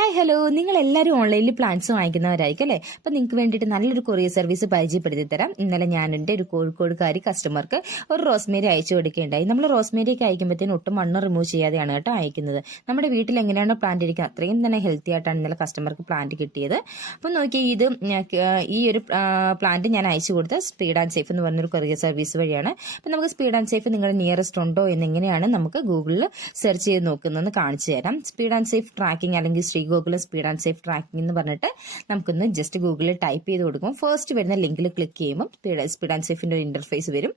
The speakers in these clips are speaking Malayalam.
ഹായ് ഹലോ, നിങ്ങൾ എല്ലാവരും ഓൺലൈനിൽ പ്ലാന്റ്സ് വാങ്ങിക്കുന്നവരായിരിക്കും അല്ലേ? അപ്പം നിങ്ങൾക്ക് വേണ്ടിയിട്ട് നല്ലൊരു കൊറിയർ സർവീസ് പരിചയപ്പെടുത്തി തരാം. ഇന്നലെ ഞാൻ എൻ്റെ ഒരു കോഴിക്കോടുകാരി കസ്റ്റമർക്ക് ഒരു റോസ്മേരി അയച്ചു കൊടുക്കുകയുണ്ടായി. നമ്മൾ റോസ്മേരിയൊക്കെ അയക്കുമ്പോഴത്തേനും ഒട്ടും മണ്ണ് റിമൂവ് ചെയ്യാതെയാണ് കേട്ടോ അയക്കുന്നത്. നമ്മുടെ വീട്ടിൽ എങ്ങനെയാണോ പ്ലാന്റ് ഇരിക്കുന്നത് അത്രയും തന്നെ ഹെൽത്തി ആയിട്ടാണ് ഇന്നലെ കസ്റ്റമർക്ക് പ്ലാന്റ് കിട്ടിയത്. അപ്പം നോക്കി ഇത് ഈ ഒരു പ്ലാന്റ് ഞാൻ അയച്ചു കൊടുത്ത സ്പീഡ് ആൻഡ് സേഫ് എന്ന് പറഞ്ഞൊരു കൊറിയർ സർവീസ് വഴിയാണ്. അപ്പം നമുക്ക് സ്പീഡ് ആൻഡ് സേഫ് നിങ്ങളുടെ നിയറസ്റ്റ് ഉണ്ടോ എന്നെങ്ങനെയാണ് നമുക്ക് ഗൂഗിളിൽ സെർച്ച് ചെയ്ത് നോക്കുന്നതെന്ന് കാണിച്ചു തരാം. സ്പീഡ് ആൻഡ് സേഫ് ട്രാക്കിംഗ് അല്ലെങ്കിൽ Google speed and safe tracking എന്ന് പറഞ്ഞിട്ട് നമുക്കൊന്ന് ജസ്റ്റ് ഗൂഗിളിൽ ടൈപ്പ് ചെയ്ത് കൊടുക്കും. ഫസ്റ്റ് വരുന്ന ലിങ്കിൽ ക്ലിക്ക് ചെയ്യുമ്പോൾ സ്പീഡ് ആൻഡ് സേഫിന്റെ ഒരു ഇന്റർഫേസ് വരും.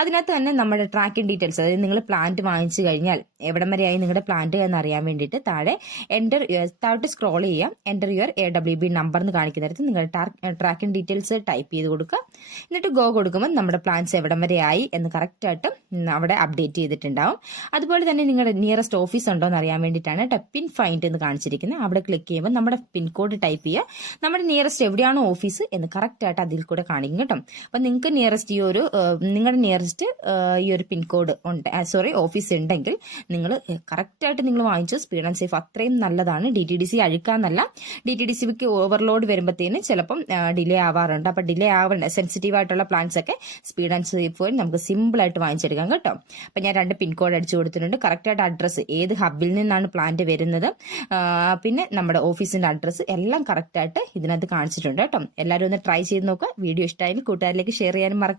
അതിനകത്ത് തന്നെ നമ്മുടെ ട്രാക്കിംഗ് ഡീറ്റെയിൽസ്, അതായത് നിങ്ങൾ പ്ലാന്റ് വാങ്ങിച്ചു കഴിഞ്ഞാൽ എവിടം വരെയായി നിങ്ങളുടെ പ്ലാന്റ് എന്ന് അറിയാൻ വേണ്ടിയിട്ട് താഴെ താഴോട്ട് സ്ക്രോൾ ചെയ്യാം. എൻ്റർ യുവർ AWB നമ്പർ എന്ന് കാണിക്കുന്നിടത്ത് നിങ്ങളുടെ ട്രാക്കിംഗ് ഡീറ്റെയിൽസ് ടൈപ്പ് ചെയ്ത് കൊടുക്കുക. എന്നിട്ട് ഗോ കൊടുക്കുമ്പോൾ നമ്മുടെ പ്ലാന്റ്സ് എവിടം വരെയായി എന്ന് കറക്റ്റായിട്ട് അവിടെ അപ്ഡേറ്റ് ചെയ്തിട്ടുണ്ടാവും. അതുപോലെ തന്നെ നിങ്ങളുടെ നിയറസ്റ്റ് ഓഫീസ് ഉണ്ടോ എന്ന് അറിയാൻ വേണ്ടിയിട്ടാണ് പിൻ ഫൈൻഡ് എന്ന് കാണിച്ചിരിക്കുന്നത്. അവിടെ ക്ലിക്ക് ചെയ്യുമ്പോൾ നമ്മുടെ പിൻകോഡ് ടൈപ്പ് ചെയ്യുക. നമ്മുടെ നിയറസ്റ്റ് എവിടെയാണോ ഓഫീസ് എന്ന് കറക്റ്റായിട്ട് അതിൽ കൂടെ കാണിക്കും കേട്ടോ. അപ്പം നിങ്ങൾക്ക് നിയറസ്റ്റ് നിങ്ങളുടെ നിയറസ്റ്റ് ഈ ഒരു പിൻകോഡ് ഉണ്ട്, ഓഫീസ് ഉണ്ടെങ്കിൽ നിങ്ങൾ കറക്റ്റായിട്ട് നിങ്ങൾ വാങ്ങിച്ചു. സ്പീഡ് ആൻഡ് സേഫ് അത്രയും നല്ലതാണ്. DTDC അഴുക്കാന്നല്ല, DTDCക്ക് ഓവർലോഡ് വരുമ്പോഴത്തേന് ചിലപ്പം ഡിലേ ആവാറുണ്ട്. അപ്പം ഡിലേ ആവേണ്ട സെൻസിറ്റീവ് ആയിട്ടുള്ള പ്ലാന്റ്സ് ഒക്കെ സ്പീഡ് ആൻഡ് സേഫ് വഴി നമുക്ക് സിമ്പിൾ ആയിട്ട് വാങ്ങിച്ചെടുക്കാം കേട്ടോ. അപ്പം ഞാൻ 2 പിൻകോഡ് അടിച്ചു കൊടുത്തിട്ടുണ്ട്. കറക്റ്റായിട്ട് അഡ്രസ്സ്, ഏത് ഹബിൽ നിന്നാണ് പ്ലാന്റ് വരുന്നത്, പിന്നെ നമ്മുടെ ഓഫീസിന്റെ അഡ്രസ്സ് എല്ലാം കറക്റ്റായിട്ട് ഇതിനകത്ത് കാണിച്ചിട്ടുണ്ട് കേട്ടോ. എല്ലാവരും ഒന്ന് ട്രൈ ചെയ്ത് നോക്കുക. വീഡിയോ ഇഷ്ടമായാലും കൂട്ടുകാരിലേക്ക് ഷെയർ ചെയ്യാനും മറക്കരുത്.